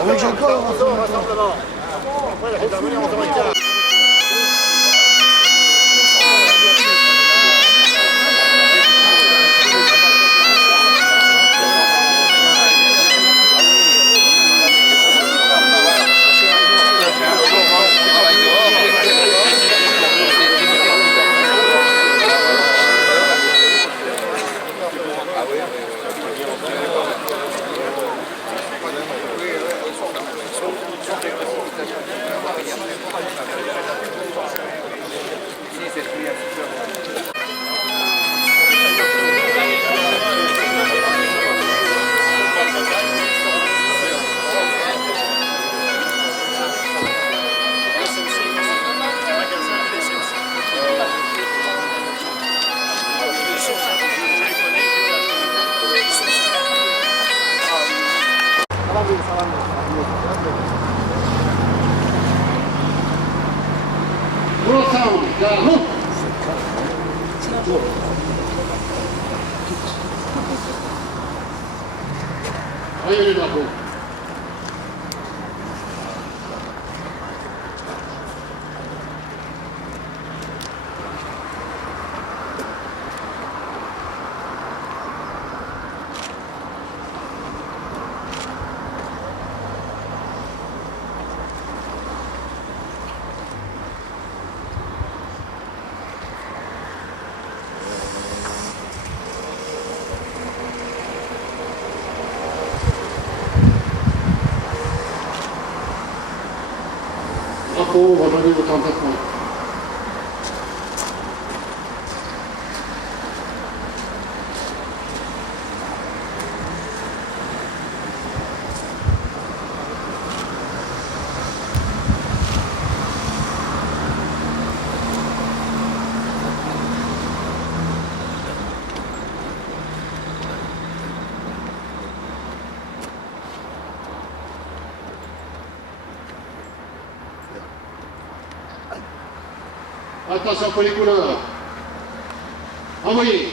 Avec Jacob, Voyez les drapeaux. Revenez votre entêtement. Attention pour les couleurs. Envoyez.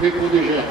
Dépôt des gerbes.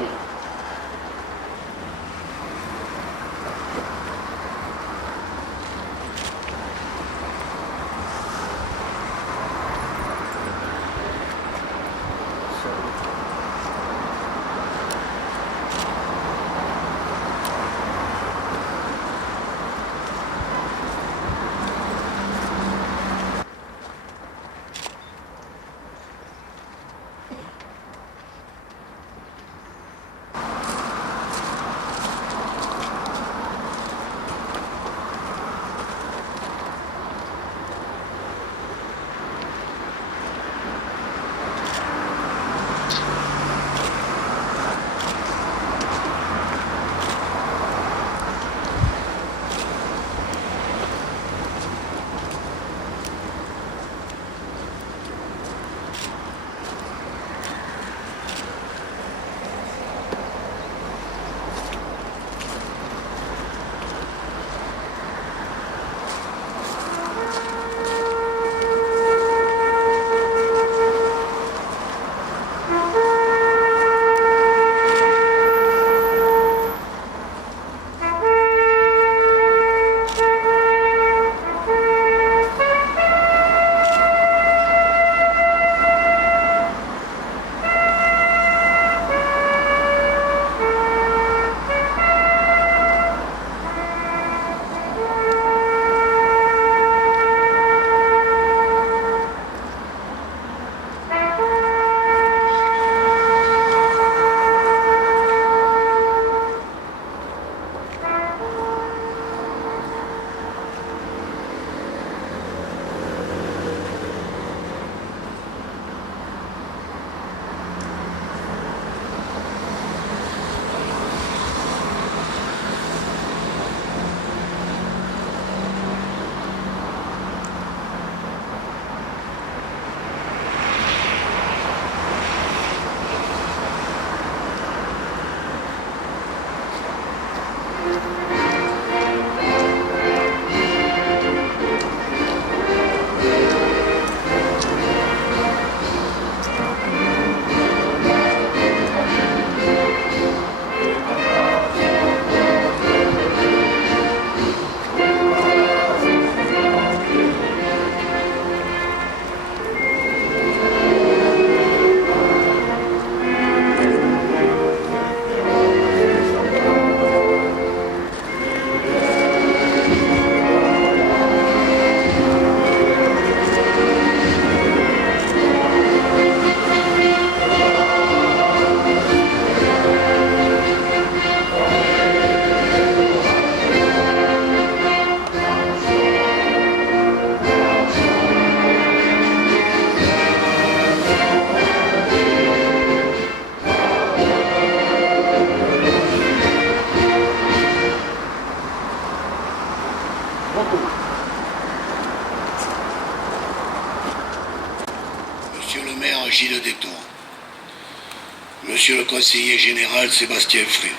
conseiller général Sébastien Fré,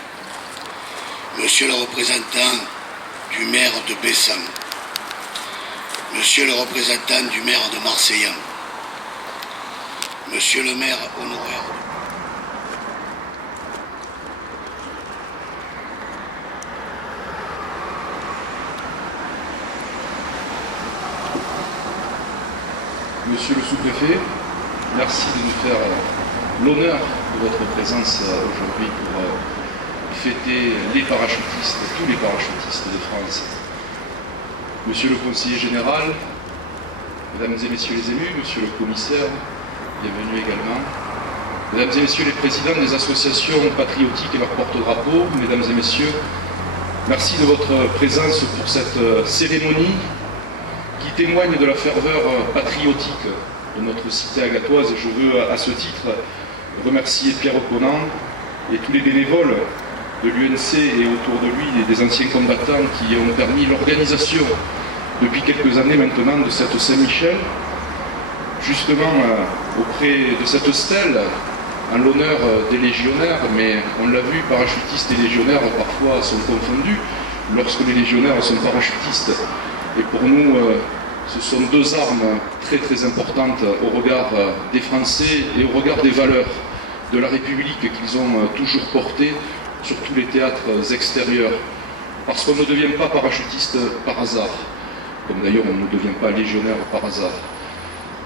Monsieur le représentant du maire de Bessam, Monsieur le représentant du maire de Marseillan, Monsieur le maire honoraire. Monsieur le sous-préfet, merci de nous faire l'honneur de votre présence aujourd'hui pour fêter les parachutistes, tous les parachutistes de France. Monsieur le conseiller général, mesdames et messieurs les élus, monsieur le commissaire, bienvenue également. Mesdames et messieurs les présidents des associations patriotiques et leurs porte-drapeaux, mesdames et messieurs, merci de votre présence pour cette cérémonie qui témoigne de la ferveur patriotique de notre cité agatoise. Je veux à ce titre remercier Pierre Conan et tous les bénévoles de l'UNC et autour de lui et des anciens combattants qui ont permis l'organisation depuis quelques années maintenant de cette Saint-Michel, justement auprès de cette stèle en l'honneur des légionnaires, mais on l'a vu, parachutistes et légionnaires parfois sont confondus lorsque les légionnaires sont parachutistes. Et pour nous, ce sont deux armes très très importantes au regard des Français et au regard des valeurs de la République qu'ils ont toujours portées sur tous les théâtres extérieurs. Parce qu'on ne devient pas parachutiste par hasard, comme d'ailleurs on ne devient pas légionnaire par hasard.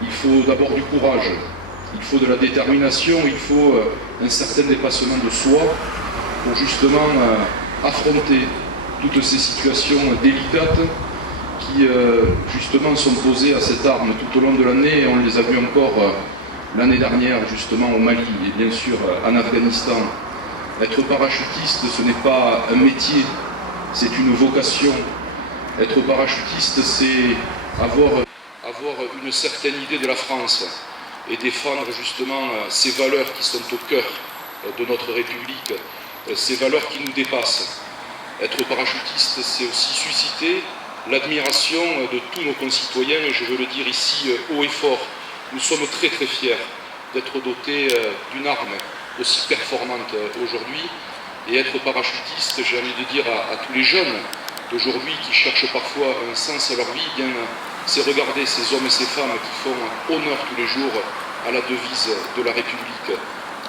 Il faut d'abord du courage, il faut de la détermination, il faut un certain dépassement de soi pour justement affronter toutes ces situations délicates qui justement sont posées à cette arme tout au long de l'année, et on les a vus encore l'année dernière justement au Mali et bien sûr en Afghanistan. Être parachutiste, ce n'est pas un métier, c'est une vocation. Être parachutiste, c'est avoir une certaine idée de la France et défendre justement ces valeurs qui sont au cœur de notre République, ces valeurs qui nous dépassent. Être parachutiste, c'est aussi susciter l'admiration de tous nos concitoyens, et je veux le dire ici haut et fort. Nous sommes très très fiers d'être dotés d'une arme aussi performante aujourd'hui, et être parachutiste, j'ai envie de dire à tous les jeunes d'aujourd'hui qui cherchent parfois un sens à leur vie, bien c'est regarder ces hommes et ces femmes qui font honneur tous les jours à la devise de la République.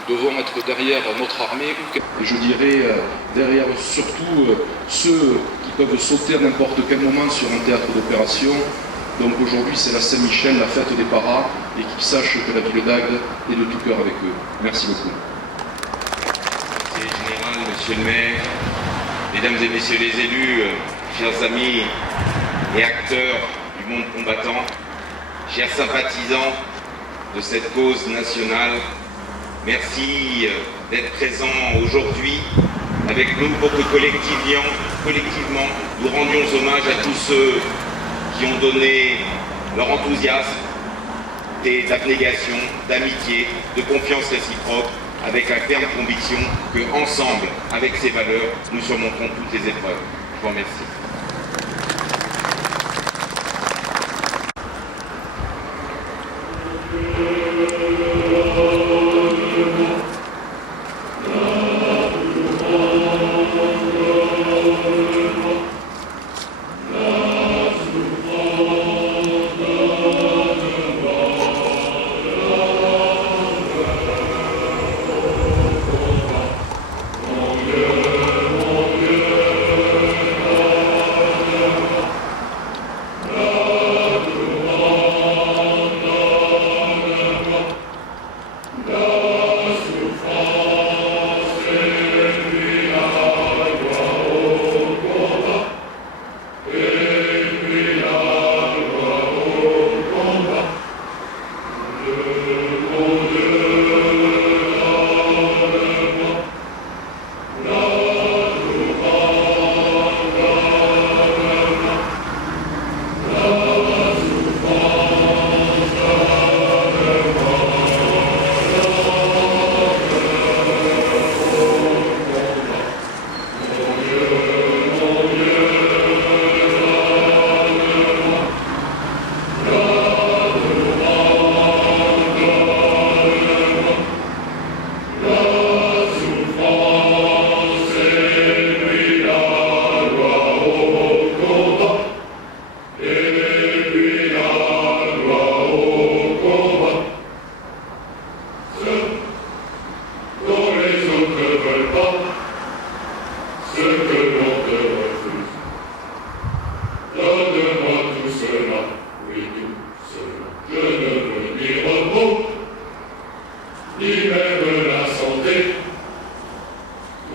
Nous devons être derrière notre armée, et je dirais derrière surtout ceux qui peuvent sauter à n'importe quel moment sur un théâtre d'opération. Donc aujourd'hui c'est la Saint-Michel, la fête des paras, et qu'ils sachent que la ville d'Agde est de tout cœur avec eux. Merci beaucoup. Monsieur le général, monsieur le maire, mesdames et messieurs les élus, chers amis et acteurs du monde combattant, chers sympathisants de cette cause nationale, merci d'être présents aujourd'hui avec nous pour que collectivement nous rendions hommage à tous ceux qui ont donné leur enthousiasme, d'abnégation, d'amitié, de confiance réciproque, avec la ferme conviction que ensemble, avec ces valeurs, nous surmonterons toutes les épreuves. Je vous remercie.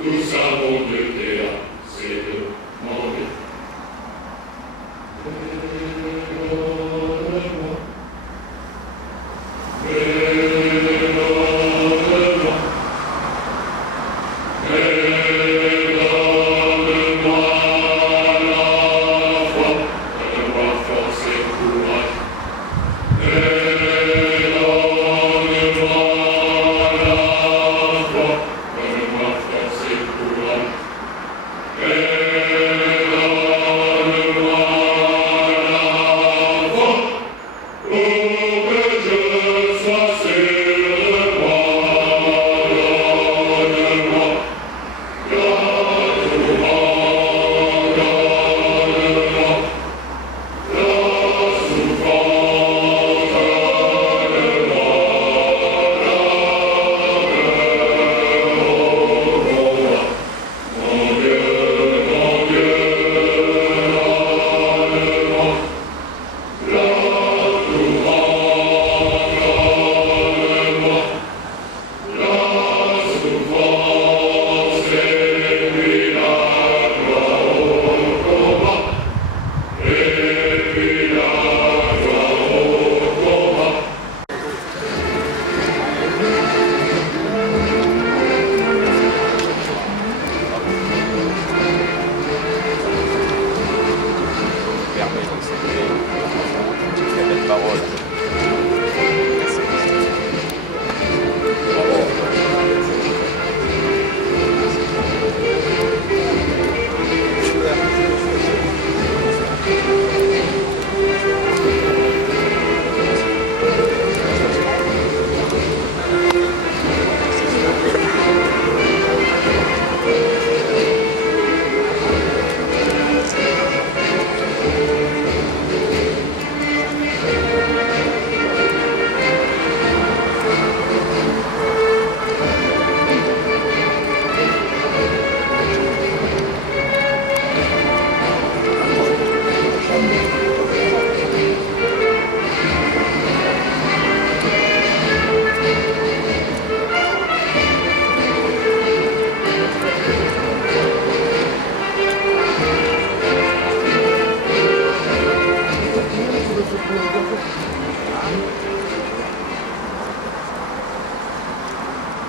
Nous savons de assez demandé.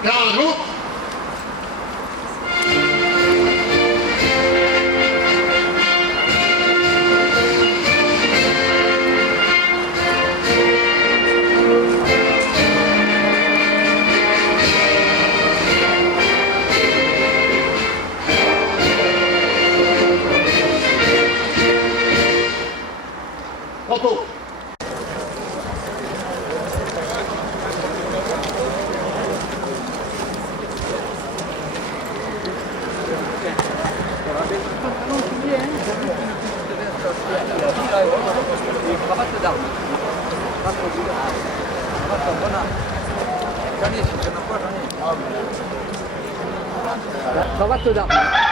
Cargo. Repos. Cravatte d'armes. J'en ai, si tu n'en as pas, j'en ai. Cravatte d'armes.